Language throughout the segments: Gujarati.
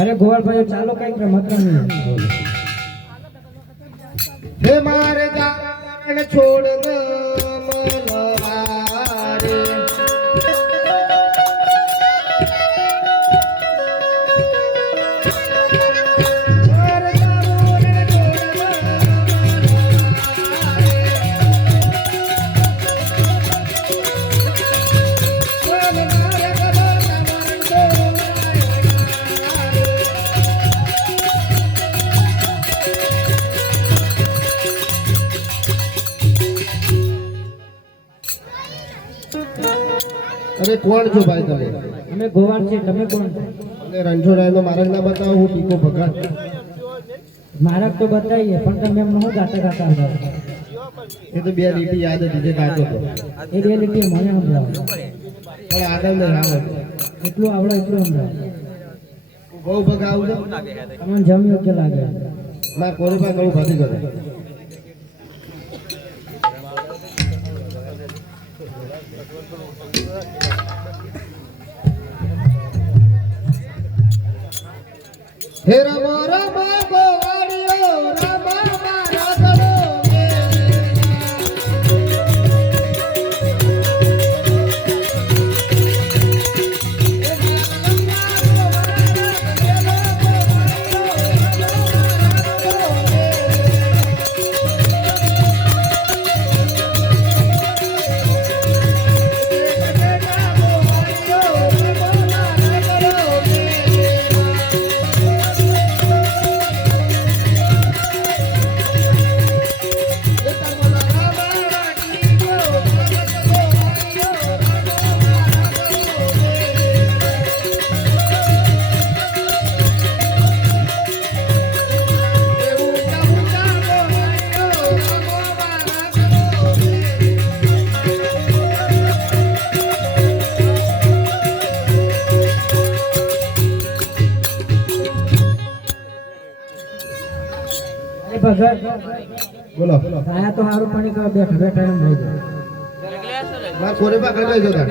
अरे गोवाल भाई चालो कई रमत रमी हे मारे जान छोड़ न मनवारे अरे कौन छो भाई તમે અમે ગોવાળ છે તમે કોણ અને રણછોડરાય નો માર્ગ ના બતાવો હું ટીકો ભગત મારક તો બતાઈએ પણ તમે એમ ન ગાતા ગાતા આવડો એ તો બે લીટી યાદ હતી જે ગાતો હતો એ બે લીટી મને સમજાવો પણ આગળ ન આવે એટલું આવડે એટલું સમજાવો બહુ ભગ આવજો તમને જમ યોગ્ય લાગે ના કોરી પા બહુ ભાતી કરે हे राम राम गोवाड़ियो राम मारा गलो बोलो आया तो हारू पानी का बैठ बैठा हम ले जाओ मैं कोरे पा कर गई था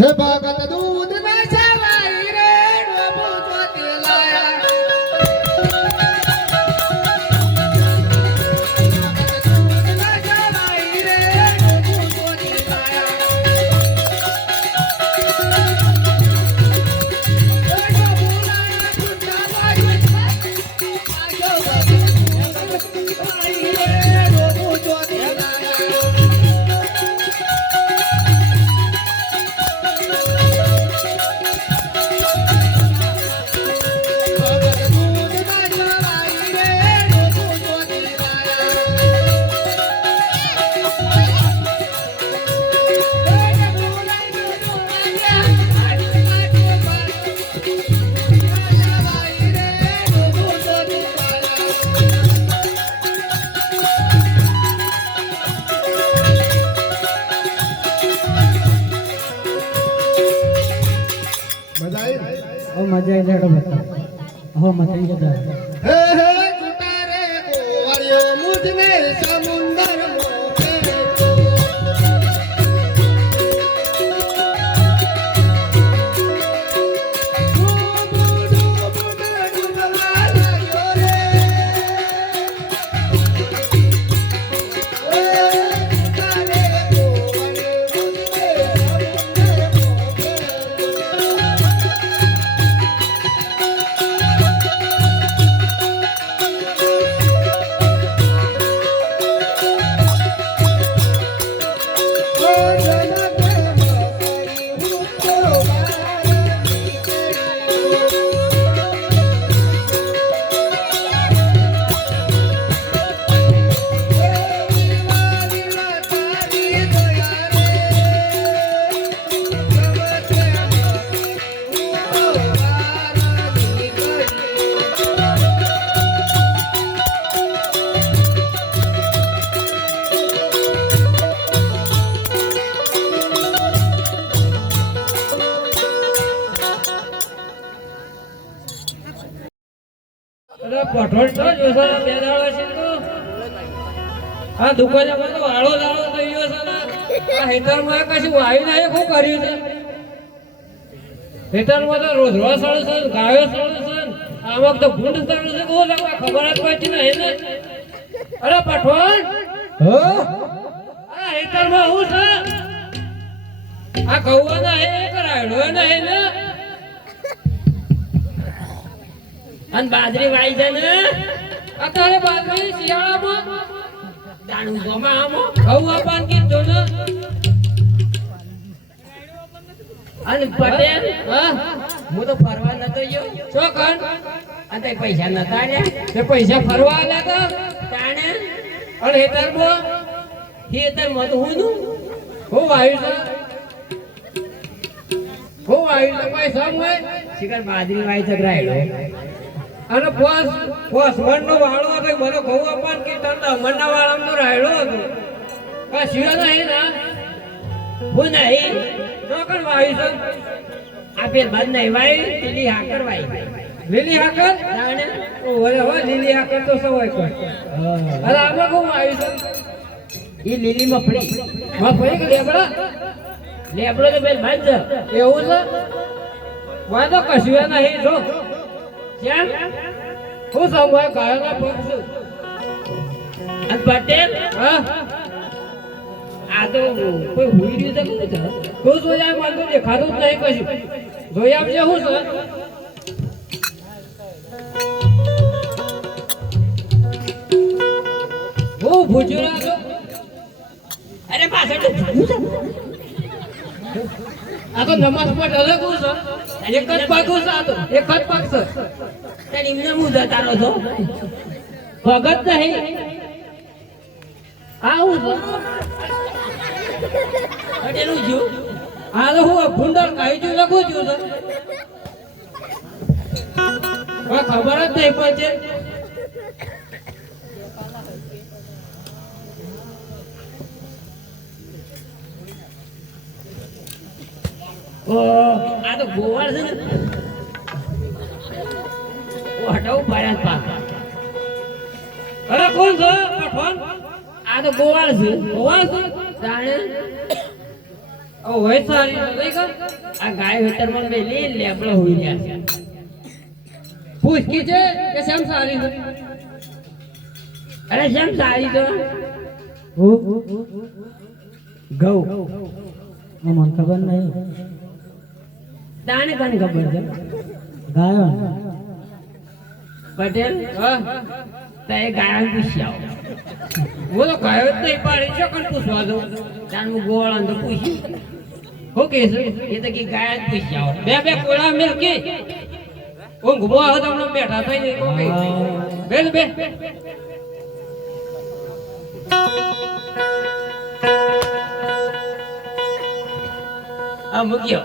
हे भगत दूध न सवाई रे डोबू लाया मजा आई लेडो बता हो मत ही जा हे हे चुटारे गोवाड़ियो मुझ में समुंदर અરે પઠોળ તો જોશો ને બે દાડા છે તો આ દુકાનમાં તો વાળો દાડો થઈ ગયો છે ને આ હેતરમાં કશું વાયુ નહીં શું કર્યું છે હેતરમાં તો રોજ રોજ સળું છે ગાયો સળું છે આમાં તો ભૂંડ સળું છે બહુ લાગવા ખબર જ પડતી નહીં ને અરે પઠોળ હો આ હેતરમાં હું છે આ કૌવાના હે કે રાયડોના હે ને અને બાજરી વાઈ છે ને અત્યારે બાજરી શિયાળામાં દાણું ગમામાં કૌવા પાન કીધું ને અને પટેલ હા હું તો ફરવા નતો ગયો ચોકન અને તઈ પૈસા નતા આલ્યા તે પૈસા ફરવા આલ્યા તા તાણે અને હેતરમાં ખેતર મત હું નું હું વાયુ છે હું વાયુ છે પૈસા હોય શિકાર બાજરી વાઈ છે રાયડો અને પોસ મણનો વાળો હતો મને ઘઉં અપાન કે તંદા મણના વાળામાં તો રાયડો હતો કા શિયા નહીં ના હું નહીં ચોકન વાયુ છે આ પેલ બંધ નહીં વાઈ પેલી હાકર વાઈ લીલી હાકર તાણે ઓરે હવે લીલી હાકર તો સવાય કોઈ અરે આમાં ઘઉં વાયુ છે ઈ લીલી મફળી માં ફરી કે લેબડા લેબડો તો પેલ બંધ છે એવું છે વાય તો કશું નહીં જો કેમ હું સમય ગાયના પગ છે અને પટેલ હા આ તો કોઈ હુઈ રહ્યું છે કે તું જોયા મને તો દેખાતું જ નહીં કશું જોઈ આપજે હું છે હું ભૂજરા છો અરે પાછળ તો ભૂત છે. આ તો નમાઝ પર અલગ હું છે એક જ પગ હું છે આ તો એક જ પગ છે તને એમને હું જતારો છો ભગત નહીં આ હું છે પટેલું જો આ તો હું ભૂંડર કાઈ છું લખું છું છે કોઈ ખબર જ નહીં પડશે ઓ આ તો ગોવાળ છે ને ઓ હટાવું પાડ્યા પાક અરે કોણ છે પઠવાન આ તો ગોવાળ છે હોવા છે જાણે ઓ હોય સારી નહીં કર આ ગાય વેતરમાં મેલી લેબડો હોઈ રહ્યા છે પૂછકી છે કે શેમ સારી છે અરે જેમ સારી તો ઘઉં મને ખબર નહીં તાને કોણ ખબર છે ગાયો પટેલ હા તો એ ગાયન પૂછી આવો હું તો ગાયો જ નહીં પાડી છે કોણ પૂછવા દઉં તાન હું ગોવાળાને તો પૂછ્યું હું કે છે એ તો કે ગાય જ પૂછી આવો બે કોળા મિલકી ઊંઘમાં હવે તમને બેઠા થઈ ને કોકે બેલ બે આ મૂક્યો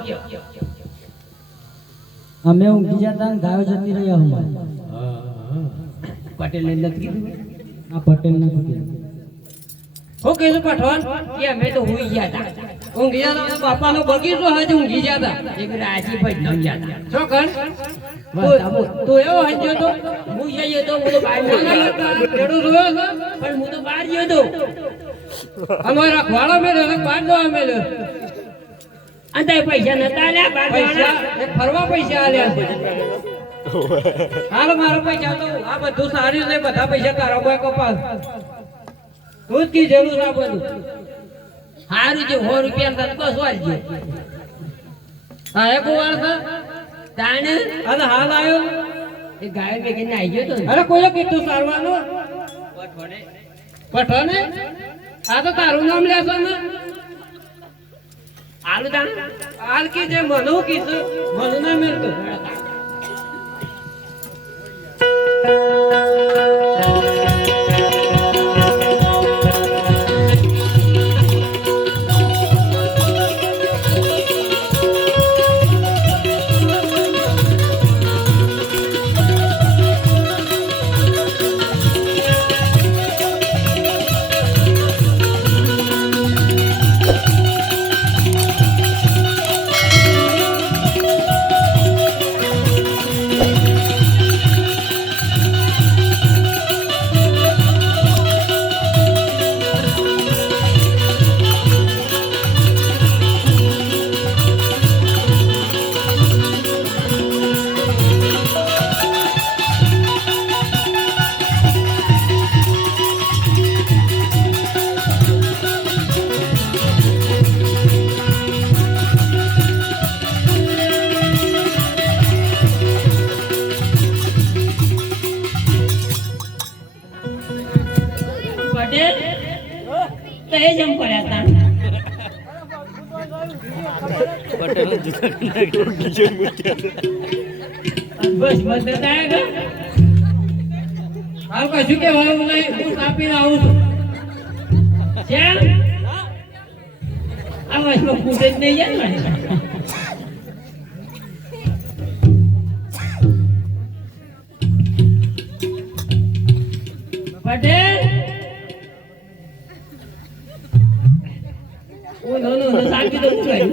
અમે ઊંઘી જતા ને ગાયો જતી રહી અમારે પટેલ ને નથી કીધું આ પટેલ ના કીધું હું કે છે પઠવાન કે અમે તો હોઈ ગયા હતા ઊંઘી જતા બાપાનો બગીચો હજુ ઊંઘી જતા એક રાજી ભાઈ ન ગયા હતા શું કર તો એવો હંજો તો હું જઈએ તો હું તો બહાર ન ગયો. ખેડૂત જોયો છે પણ હું તો બહાર ગયો તો અમારા ખવાડા મેળ્યો ને બાર દવા મેળ્યો અને તારે પૈસા નતા આલ્યા બહાર પૈસા જવાના? એક ફરવા પૈસા આલ્યા છે હાલ મારો પૈસા તો આ બધું સારું છે બધા પૈસા તારા કોઈ કપાસ તું જ કી જરૂર આ બધું હારું છે 100 રૂપિયા હતા તો બસ વાળજો હા એક વાર છે તાણે અને હાલ આવ્યો એ ગાય ભેગી નાઈ ગયો તો ને. અરે કોઈ કીધું સારવાનું પઠાને આ તો તારું નામ લેશો ને આલુ તાણે હાલ કી જે મનુ કીધું મનુ ના મેળતો પટેલ તો એ જમ કર્યા તા બસ મદદ આવે હાલ કશું કે હોય નહીં હું કાપીને આવું છું શ્યામ આ વચમાં કૂદે જ નહીં જાય ને પટેલ ઓ નો નો સાકી તો હું ગઈ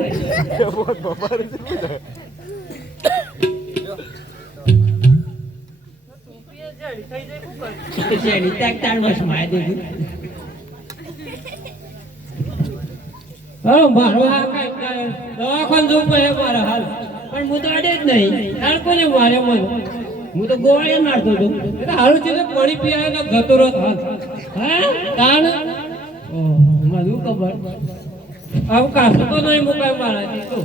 જેડી તાક તાર બસ માય દેજો મારો હાલ દવાખાન જવું પડે મારો હાલ પણ હું તો અડે જ નહીં તાર કોને મારે મને હું તો ગોળે મારતો હતો એટલે હારું છે ને પાણી પીયા ને ગતો રહો હાલ હા તાણ મને ખબર આવું કાસું તો નહીં મુકાય મારાથી તો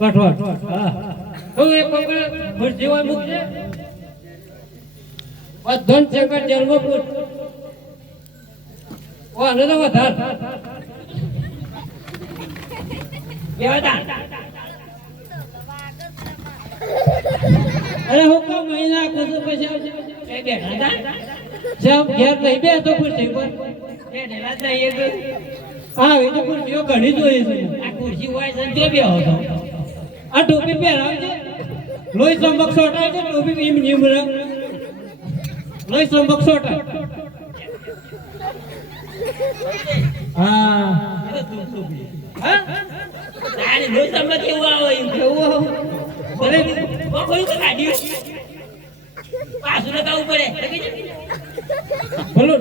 કઠોળ હા તો એક વખત ભરતી હોય મૂકજે બધન ચેકર જેલમાં પૂછ ઓ આને તો વધાર કેવા અરે હું કો મહિના આખું છું પછી આવજે એ બેઠા હતા જેમ ઘેર નહીં બેસતો ખુરશી પર બેઠેલા જ નહીં એક હા એ તો ખુરશીઓ ઘણી જોઈ છે આ ખુરશી હોય છે જો બે હતો આ ટોપી પહેરાવજે લોહી ચમક સોટાય છે ટોપી એમ નીમ લોહી ચમક સોટાય હા હા તારે રોજ તમને કેવું આવે એમ કેવું ભલે બકોડું તો કાઢ્યું પાછું લગાવવું પડે બોલો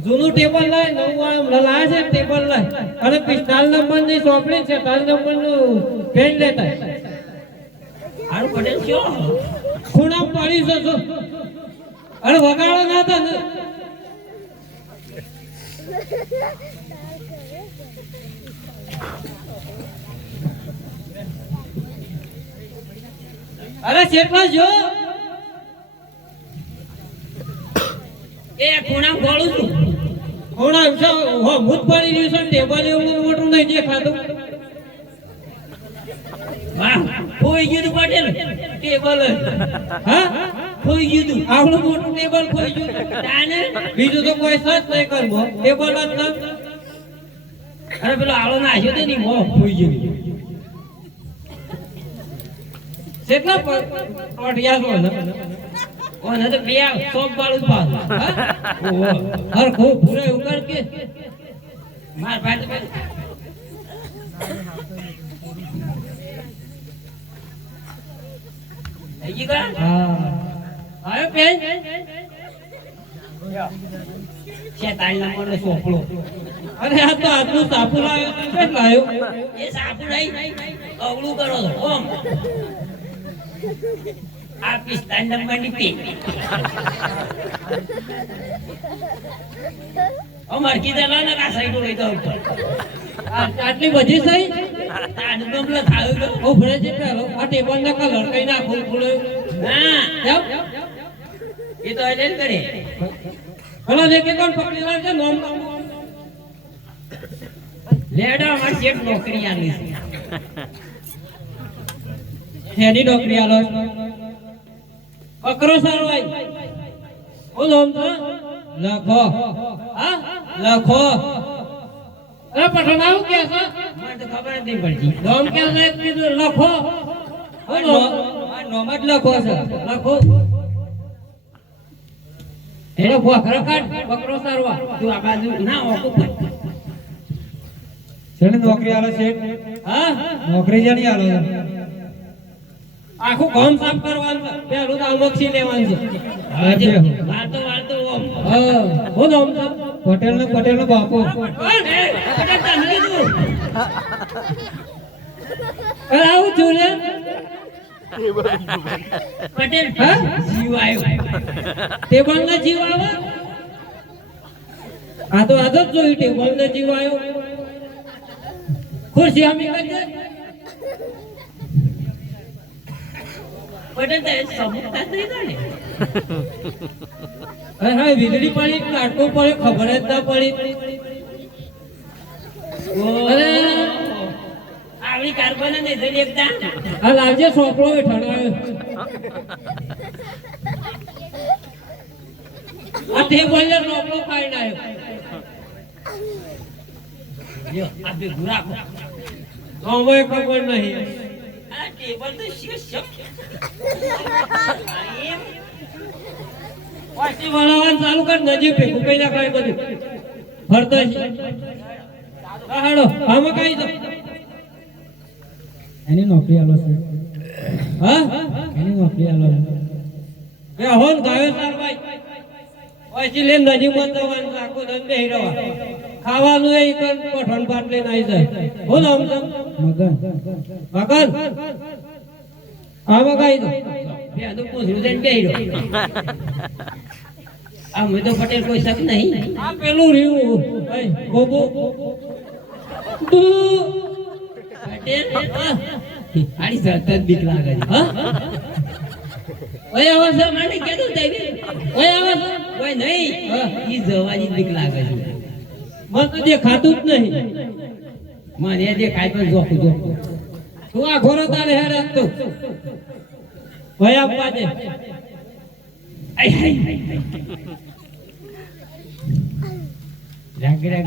જૂનું ટેબલ લાય નવું લાયા છે ટેબલ લાય અને 45 નંબરની ચોપડી છે 40 નંબરનું પેન લેતા હારું પટેલ કયો ખૂણા પડી જશો અરે વગાડો ના હતા ને અરે કેટલા જો એ ખૂણા ગોળું છું ખૂણા હો ભૂત પડી રહ્યું છે ટેબલ એવું મોટું નહીં દેખાતું વાહ ખોઈ ગયું તું પટેલ ટેબલ હા ખોઈ ગયું તું આવડું મોટું ટેબલ ખોઈ ગયું તાને બીજું તો કોઈ સચ નહીં કરવો ટેબલ જ ના અરે પેલો આળો નાખ્યો તો નહીં મો ખોઈ ગયું કેટલા પટિયા છો ને ઓને તો બે સોપ વાળું પાસ હર ખૂબ પૂરે ઉકર કે માર ભાઈ થઈ ગયું હા આયો પેન શેતાળના મને સોપડો અરે આ તો આટલું સાપુ લાવ્યો કેટલા લાવ્યો એ સાપુ નહીં અવળું કરો છો ઓમ આ 45 નંબરની પેન અમાર કીધેલા ને આ સાઈડ લઈ દઉં આટલી બધી સહી તાન ગમલા થાળો ઉભરે છે પેલો આ ટેબલ ના કલર કઈ નાખું પૂરે ના જાવ એ તો એલેલ કરે પેલો દેખે કોણ પકડી લાવશે નોમ લેડા માં શેઠ નોકરી આલી છે એની નોકરી આલો અકરો સારો આઈ ઓ નોમ તો લખો હા લખો અરે પઠાણ આવું કે છે મને તો ખબર જ નહીં પડતી નોમ કે છે કીધું લખો ઓ નોમ જ લખો છે લખો એનો ભોખરો કાઢ બકરો સારવા તું આ બાજુ ના ઓકો પર શેને નોકરી આલો છે હા નોકરી જણી આલો આખું કામ સાફ કરવાનું પેલું તો અમક્ષી લેવાનું છે વાતો ઓમ હા હું નામ છે પટેલ નો બાપુ પટેલ તને કીધું અરે આવું છું ને પટેલ હા જીવ આવ્યો ટેબલ ના જીવ આવે આ તો આદત જોયું ટેબલ ના જીવ આવ્યો ખુરશી હમી કરજે બટન તે સમજતા જ નહીં ને. અરે હા વીજળી પડી કાટકો પડે ખબર જ ના પડી અરે આવડી કાર્બન ને જરી એકદા આ લાવજે સોપડો ઠણાયો આ ટેબલ ને સોપડો પાડી નાખ્યો લ્યો આ બે ગુરાકો હવે ખબર નહીં આ ટેબલ તો શિવ પાછી વળાવવાનું ચાલુ કર નજીક ભેગું કઈ ના કાંઈ બધું ફરતા છે હા હાડો આમાં કાંઈ તો એની નોકરી આલો છે હા એની નોકરી આલો એ હોન ગાયો સાર ભાઈ પછી લે નજીકમાં જવાનું આખો દન બેહી રહેવા ખાવાનું એ કન પઠણ પાટ લઈને આવી જાય હો નામ છે મગન મગન આમાં કાંઈ તો બે તો પૂછડું જઈને બેહી રહ્યો આ મેં તો પટેલ કોઈ શક નહીં આ પેલું રહ્યું ભાઈ ગોગો પટેલ આડી સતત બીક લાગે છે હા ઓય આવા સર મને કેતું થઈ ઓય આવા સર ઓય નહીં ઈ જવાની બીક લાગે છે મને તો દેખાતું જ નહીં મને જે કાઈ પણ જોખું તું આ ઘોરો તારે હેડ રાખતો ભાઈ આપવા દે આય હાય રાગ રાગ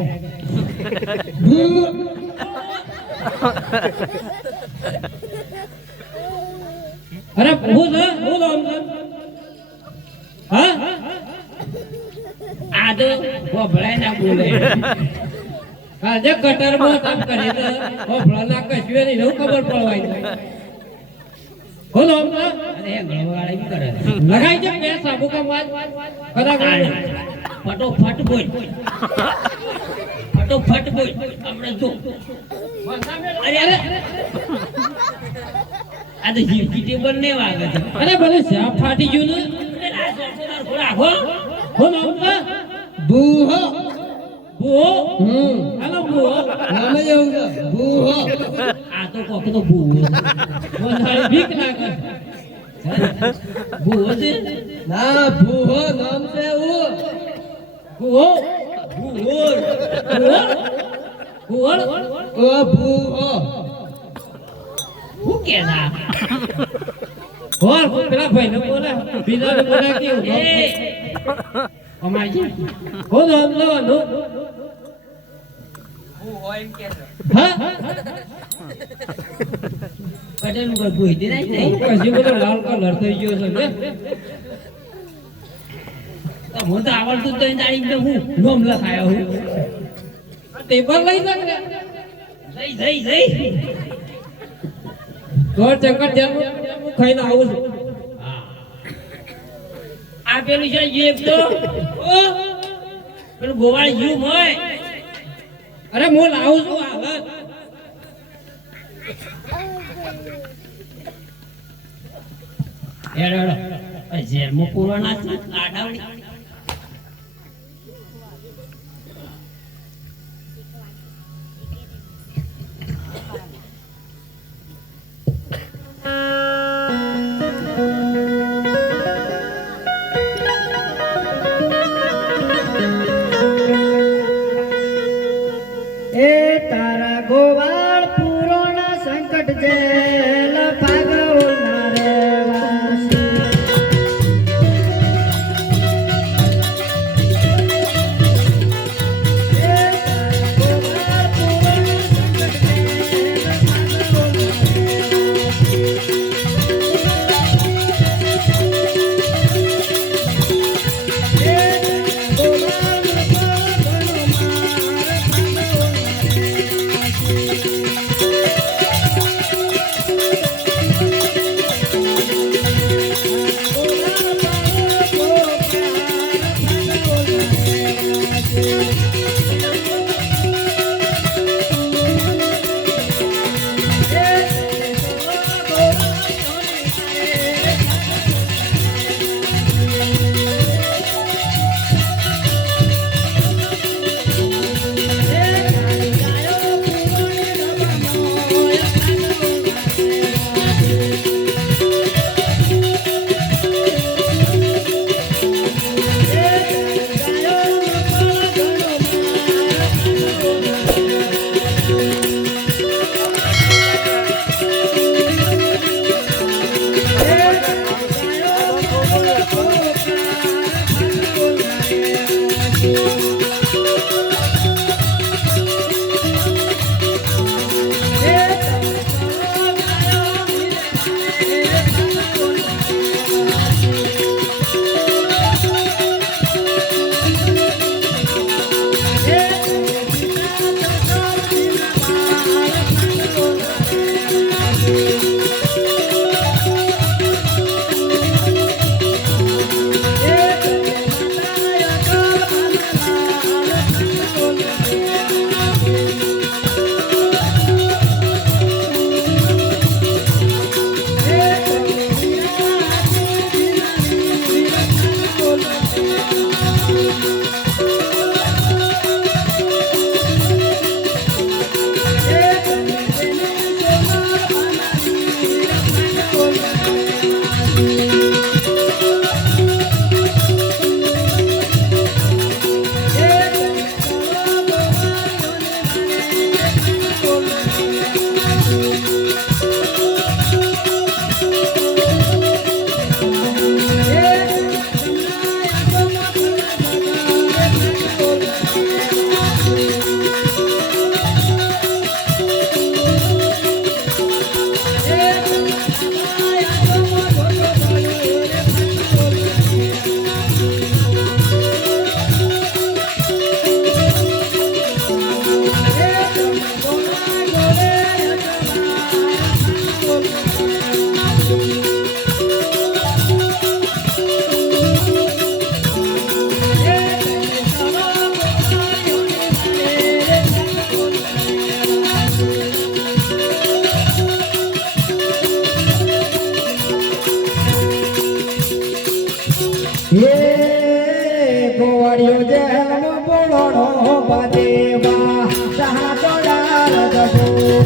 અરે હું છે હું નામ છે હા આ તો ભોભળાય ના બોલે આજે કટરમાં કામ કરે તો ભોભળાના કશું નહીં એવું ખબર પડવાય હું નામ છે અરે ગળવાળા એમ કરે લગાઈ છે બે સાબુ કા વાત ખરા ફટોફટ બોલ ફટોફટ બોલ હમણાં જો અરે અરે આ તો જીવકી ટેબલ ને વાગે છે અરે ભલે સાપ ફાટી ગયું ને આ સોફ્ટવેર રાખો હું નામ છે બૂહો બુઓ હાલો બુઓ નામે જેવું છે બૂહો આ તો કોક તો ભૂવો વધારે બીક લાગે ભૂવો છે ના બૂહો નામ છે એવું બુઓ ભૂવો બુઓ ઓ બૂહો હું કેના બોલ પેલા ભાઈ ને બોલે બીજા ને બોલે કેવું એ અમારી હું નામ લેવાનું હા પટેલ નું કોઈ ભૂઈ દે નહીં પછી બધો લાલ કલર થઈ ગયો છે ને હું તો આવડતું તો જાણી તો હું નોમ લખાયો હું ટેબલ લઈ શકે જઈ જઈ જઈ ઘર ચક્કર જેમ ખાઈને આવું છું આ પેલું છે જીપ તો ઓ પેલું ગોવાળ જીવ હોય અરે હું લાવું છું હાલ હેડો ઝેરમાં પૂરવાના છે આડાવડી એ તારા ગોવાળ પૂરોના સંકટ જેલ ભાગવના રે વાસી ये गोवाड़ियो जेल बोलोनो बादेवा जहाँ तो डाल दबो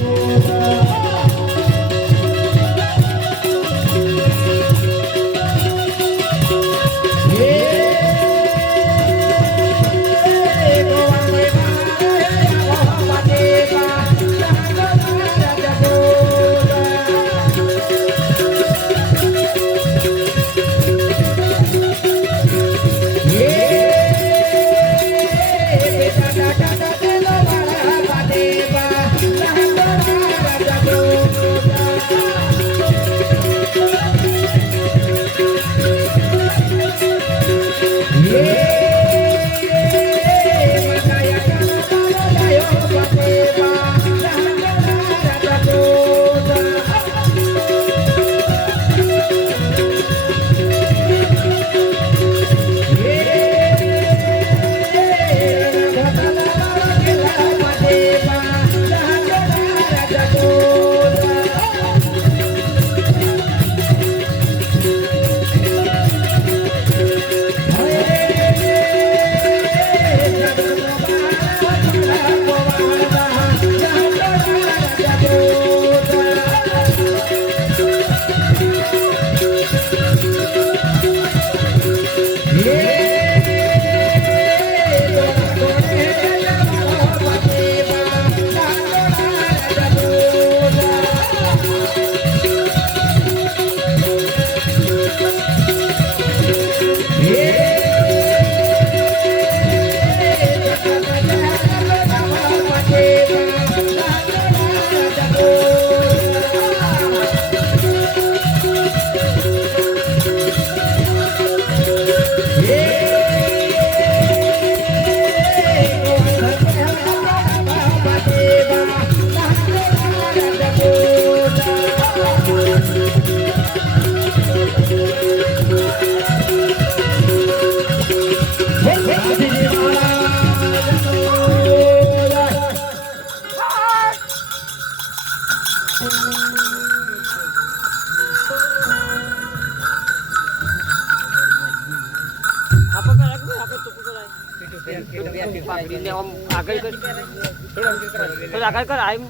આગળ કર આમ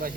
બસ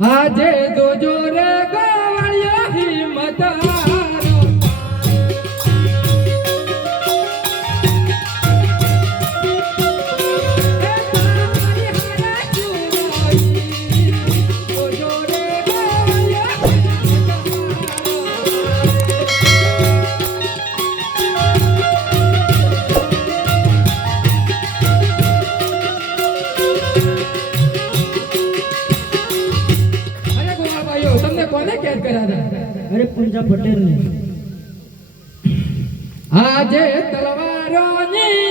આજે જોજો રે ગોવાળિયો હિંમત અરે પૂંજા પટેલ ને આજે તલવારોની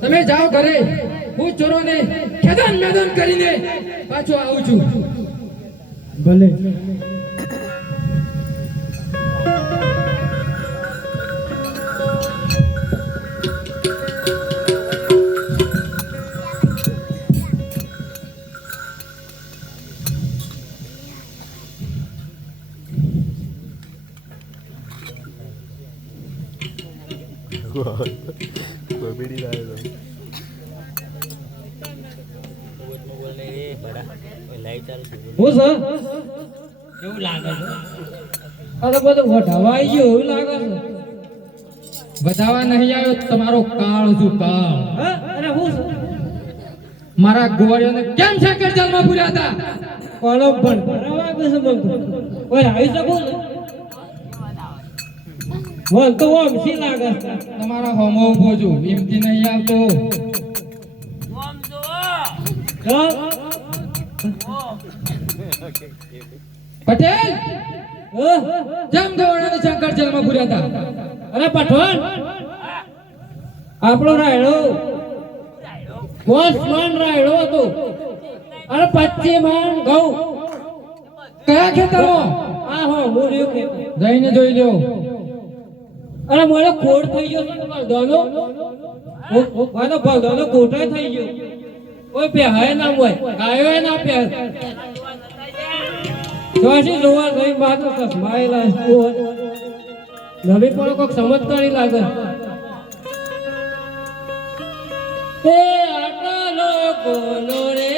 તમે જાઓ ઘરે, હું ચોરોને ખેદાન મેદાન કરીને પાછો આવું છું. ભલે. કોમેડી લાગે છે. હું સર કેવું લાગે છે? આ તો બધું વઢાવાઈ ગયું એવું લાગે છે. બધાવા નહીં આવ્યો તમારો કાળ છું કાળ. હા? અરે હું સર મારા ગોવાળીઓને કેમ છે કે જેલમાં પૂર્યા હતા? કોનો પણ ભરાવા ગયું છે મન તો. ઓય આવી શકું ને મન તો ઓમ સી લાગે છે. તમારા હોમો ઉભો છું, એમથી નહીં આવતો. હા? પટેલ હા? જેમ ગોવાળીઓને શંકર જેલમાં પૂર્યા હતા. અરે પઠવાન આપણો રાયડો મન રાયડો હતો અને 25 મણ ઘઉં. કયા ખેતરમાં? આ હો મોર્યું કે જઈને જોઈ લ્યો. અરે મને ખોડ થઈ ગયો છે બળદોનો. મને બળદોનો કોટો થઈ ગયો. કોઈ પહેરાય ના હોય, ગાયો ના પહેર. જોશી જોવા ગઈ માત્ર ચશ્માયેલા નવી પણ કોઈક સમજદારી લાગે. એ આટલો કોનો રે